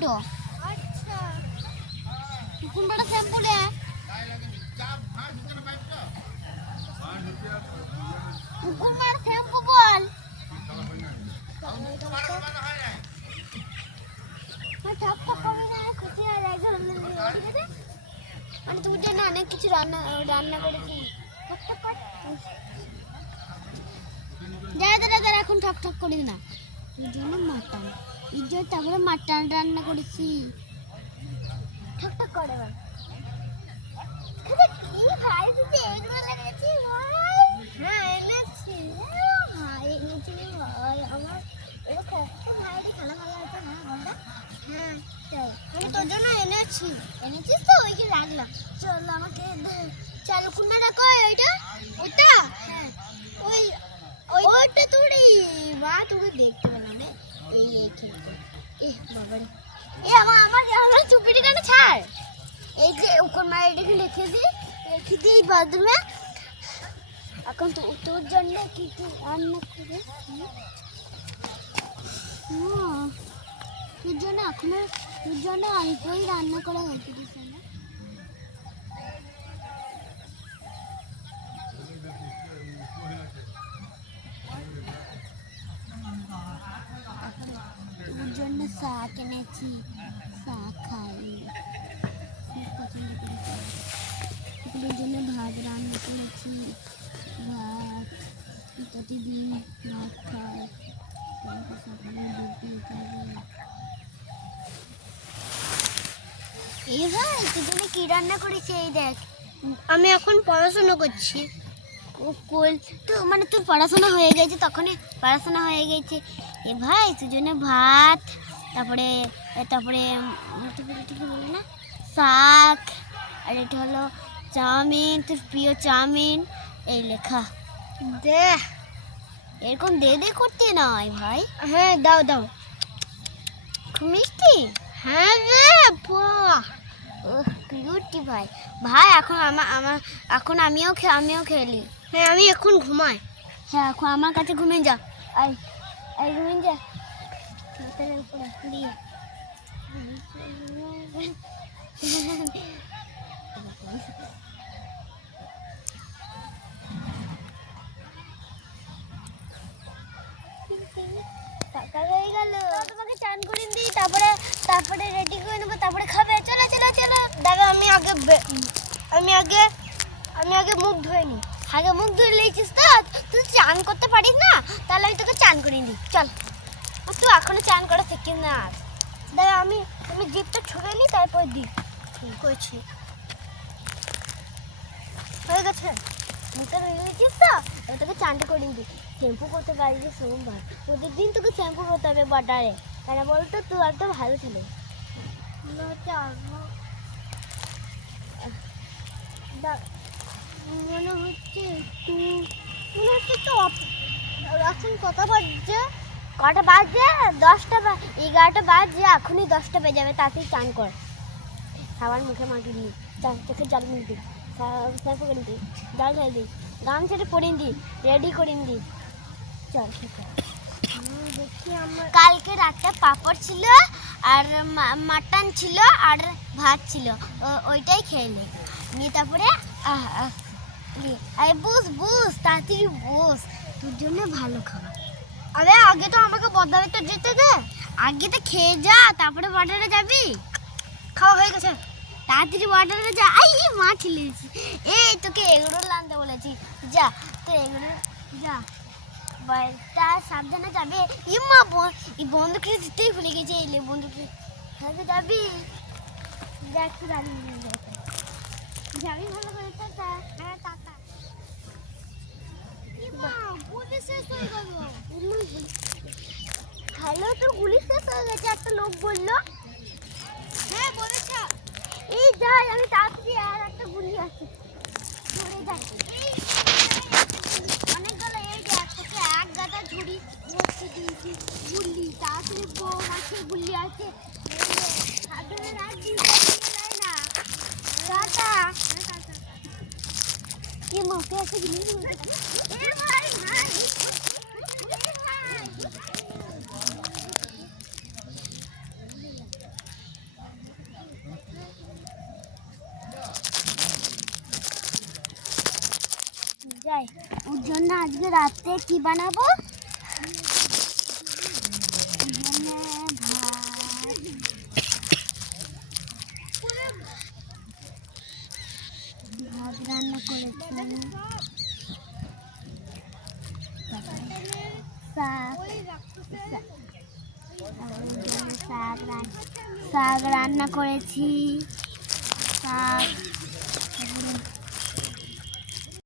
শ্যাম্পুটা। আচ্ছা কোন বড় শ্যাম্পু লে কোন বড় শ্যাম্পু বল মানে তুই যে অনেক কিছু রান্না করেছি দাঁড়া এখন ঠক ঠক করিস না এর জন্য মাটন ইজ্জত তারপরে মাটন রান্না করেছি ঠক ঠক করে কি খাইছি এগুলো লাগিয়েছি হ্যাঁ এনেছি এনেছি ভাই আমার এরকম ভাইরি খানা ভালো আছে না বলটা হ্যাঁ আমি তোর জন্য এনেছিস তো ওইকে রাখলাম চল আমাকে চালু কুন্না রাখো ওইটা হ্যাঁ ওইটা তুই মা তোকে দেখতে পেলাম রে এই খেলতে বাবারে আমার চুপিটি কেন ছাড় এই যে ওখান মায়ের রেখে দিই বাথরুমে এখন তো তোর জন্য কি রান্না করে তোর জন্য অল্পই রান্না করা হয়েছে তোর জন্য শাক এনেছি শাক খাই তোর জন্য ভাত রান্না করেছি ভাত প্রতিদিন ভাত খাই সকালে এই ভাই তোর জন্য কি রান্না করেছি এই দেখ আমি এখন পড়াশোনা করছি তো মানে তোর পড়াশোনা হয়ে গেছে তখনই পড়াশোনা হয়ে গেছে এ ভাই তোর জন্য ভাত তারপরে কি বলে না শাক আর এটা হলো চাউমিন তোর প্রিয় চাউমিন এই লেখা দে এরকম দে করতে নয় ভাই হ্যাঁ দাও খুব মিষ্টি হ্যাঁ রে কিউটি ভাই এখন আমিও খেলি হ্যাঁ আমি এখন ঘুমাই হ্যাঁ এখন আমার কাছে ঘুমিয়ে যা ঘুমিয়ে যা দিয়ে সকাল হয়ে গেল তোমাকে চান করে দিই তারপরে রেডি করে নেবো তারপরে খাবে চলো দাদা আমি আগে মুখ ধুয়ে নি আগে মুখ ধুয়ে নিয়েছিস তো তুই চান করতে পারিস না তাহলে আমি তোকে চান করে দিই চল তুই এখনো চান করা শিখিস না দাদা আমি জিপটা ছুঁড়ে নিই তারপর দিই ঠিক আছে হয়ে গেছে মুখটা ধুয়ে নিয়েছিস তো আমি তোকে চানটা করে দিই শ্যাম্পু করতে পারিস সোমবার প্রতিদিন তোকে শ্যাম্পু করতে হবে বাটারে কেন বলতো তুই একটা ভালো ছেলে মনে হচ্ছে তো এখন কটা বাজছে 10টা 11টা বাজছে এখনই 10টা বেজে যাবে তাতেই চান কর খাবার মুখে মাখিয়ে দিই চোখে জল মিল দিই শ্যাম্পু করে দিই জল ঢেলে দিই গামছাটা পরিয়ে দিই রেডি করে দিই চল ঠিক আছে দেখি আমার কালকে রাতে পাপড় ছিল আর মাটন ছিল আর ভাত ছিল ওইটাই খেলে নিয়ে তারপরে বুঝ তাড়াতাড়ি বস তোর জন্য ভালো খাবার আরে আগে তো আমাকে বদলে তো যেতে দে আগে তো খেয়ে যা তারপরে বাজারে যাবি খাওয়া হয়ে গেছে তাড়াতাড়ি বাজারে যা মা ঠেলেছি এই তোকে এগুলো আনতে বলেছি যা তো এগুলো যা তা সাবধানে যাবে মা বন্ধুকে দিতেই ভুলে গেছে এলে বন্ধুকে সাথে যাবি যা একটু দাঁড়িয়ে যাবি ভালো করে হ্যাঁ টাটা হ্যালো তোর গুলি শেষ হয়ে গেছে একটা লোক বললো হ্যাঁ বলেছ এই যাই আমি তাড়াতাড়ি আর একটা গুলি আছে ধরে যাই অনেকগুলো এই যে তোকে এক গাদা ঝুড়ি ভর্তি দিয়েছি গুলি তাড়াতাড়ি বোম আছে গুলি আছে সাবধানে রাখবি না টাটা ये मौके ऐसे गिनी ए भाई যাই। ওর জন্য আজকে রাতে কি বানাবো? ওর জন্য ভাত রান্না করেছি, শাক রান্না করেছি, শাক